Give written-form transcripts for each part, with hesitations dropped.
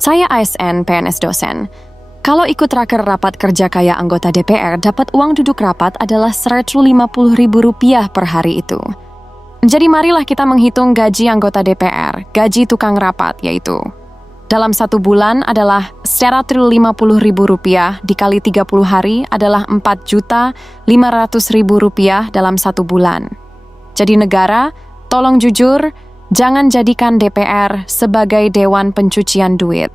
Saya ASN PNS dosen. Kalau ikut raker rapat kerja kayak anggota DPR, dapat uang duduk rapat adalah Rp150.000 per hari itu. Jadi marilah kita menghitung gaji anggota DPR, gaji tukang rapat yaitu. Dalam 1 bulan adalah Rp150.000 dikali 30 hari adalah Rp4.500.000 dalam 1 bulan. Jadi negara, tolong jujur, jangan jadikan DPR sebagai dewan pencucian duit.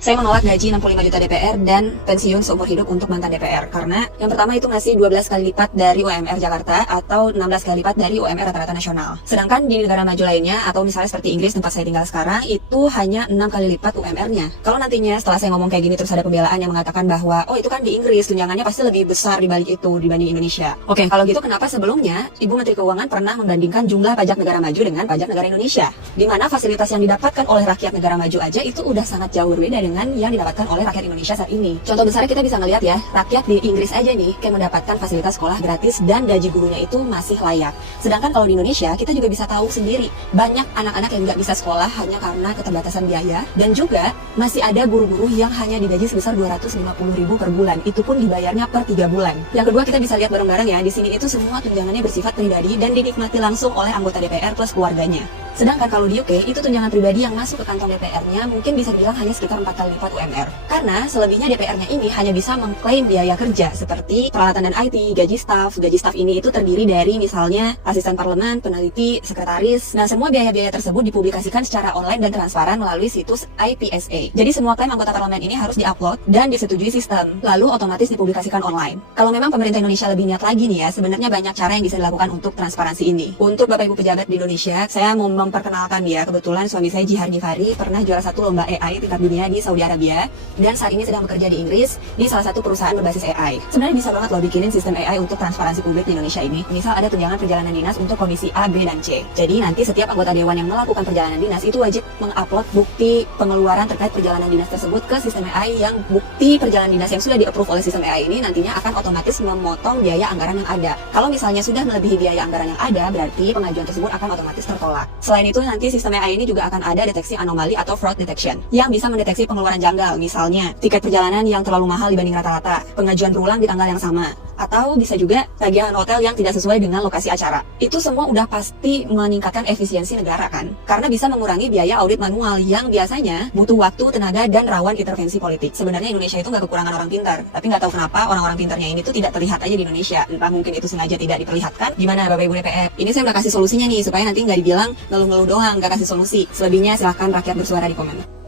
Saya menolak gaji 65 juta DPR dan pensiun seumur hidup untuk mantan DPR karena yang pertama itu masih 12 kali lipat dari UMR Jakarta atau 16 kali lipat dari UMR rata-rata nasional. Sedangkan di negara maju lainnya atau misalnya seperti Inggris tempat saya tinggal sekarang itu hanya 6 kali lipat UMR-nya. Kalau nantinya setelah saya ngomong kayak gini terus ada pembelaan yang mengatakan bahwa oh itu kan di Inggris tunjangannya pasti lebih besar dibalik itu dibanding Indonesia. Oke, kalau gitu kenapa sebelumnya Ibu Menteri Keuangan pernah membandingkan jumlah pajak negara maju dengan pajak negara Indonesia? Di mana fasilitas yang didapatkan oleh rakyat negara maju aja itu udah sangat jauh berbeda dengan yang didapatkan oleh rakyat Indonesia saat ini. Contoh besarnya kita bisa ngelihat ya, rakyat di Inggris aja nih kayak mendapatkan fasilitas sekolah gratis dan gaji gurunya itu masih layak. Sedangkan kalau di Indonesia kita juga bisa tahu sendiri banyak anak-anak yang nggak bisa sekolah hanya karena keterbatasan biaya dan juga masih ada guru-guru yang hanya digaji sebesar Rp250.000 per bulan. Itu pun dibayarnya per 3 bulan. Yang kedua kita bisa lihat bareng-bareng ya, di sini itu semua tunjangannya bersifat pribadi dan dinikmati langsung oleh anggota DPR plus keluarganya. Sedangkan kalau di UK, itu tunjangan pribadi yang masuk ke kantong DPR-nya mungkin bisa dibilang hanya sekitar 4 kali lipat UMR. Karena selebihnya DPR-nya ini hanya bisa mengklaim biaya kerja seperti peralatan dan IT, gaji staf. Gaji staf ini itu terdiri dari misalnya asisten parlemen, peneliti, sekretaris. Nah, semua biaya-biaya tersebut dipublikasikan secara online dan transparan melalui situs IPSA. Jadi semua klaim anggota parlemen ini harus diupload dan disetujui sistem, lalu otomatis dipublikasikan online. Kalau memang pemerintah Indonesia lebih niat lagi nih ya, sebenarnya banyak cara yang bisa dilakukan untuk transparansi ini. Untuk Bapak Ibu pejabat di Indonesia, saya mau memperkenalkan ya, kebetulan suami saya Jihar Gifari pernah juara 1 lomba AI tingkat dunia di Saudi Arabia dan saat ini sedang bekerja di Inggris di salah satu perusahaan berbasis AI. Sebenarnya bisa banget loh bikinin sistem AI untuk transparansi publik di Indonesia ini. Misal ada tunjangan perjalanan dinas untuk komisi A, B, dan C. Jadi nanti setiap anggota dewan yang melakukan perjalanan dinas itu wajib mengupload bukti pengeluaran terkait perjalanan dinas tersebut ke sistem AI yang bukti perjalanan dinas yang sudah di-approve oleh sistem AI ini nantinya akan otomatis memotong biaya anggaran yang ada. Kalau misalnya sudah melebihi biaya anggaran yang ada, berarti pengajuan tersebut akan otomatis tertolak. Selain itu nanti sistem AI ini juga akan ada deteksi anomali atau fraud detection yang bisa mendeteksi pengeluaran janggal, misalnya tiket perjalanan yang terlalu mahal dibanding rata-rata, pengajuan berulang di tanggal yang sama, atau bisa juga tagihan hotel yang tidak sesuai dengan lokasi acara. Itu semua udah pasti meningkatkan efisiensi negara kan, karena bisa mengurangi biaya audit manual yang biasanya butuh waktu, tenaga, dan rawan intervensi politik. Sebenarnya Indonesia itu nggak kekurangan orang pintar, tapi nggak tahu kenapa orang-orang pintarnya ini tuh tidak terlihat aja di Indonesia. Entah mungkin itu sengaja tidak diperlihatkan. Gimana Bapak Ibu DPR? Ini saya udah kasih solusinya nih, supaya nanti nggak dibilang ngeluh-ngeluh doang, nggak kasih solusi. Selebihnya silahkan rakyat bersuara di komen.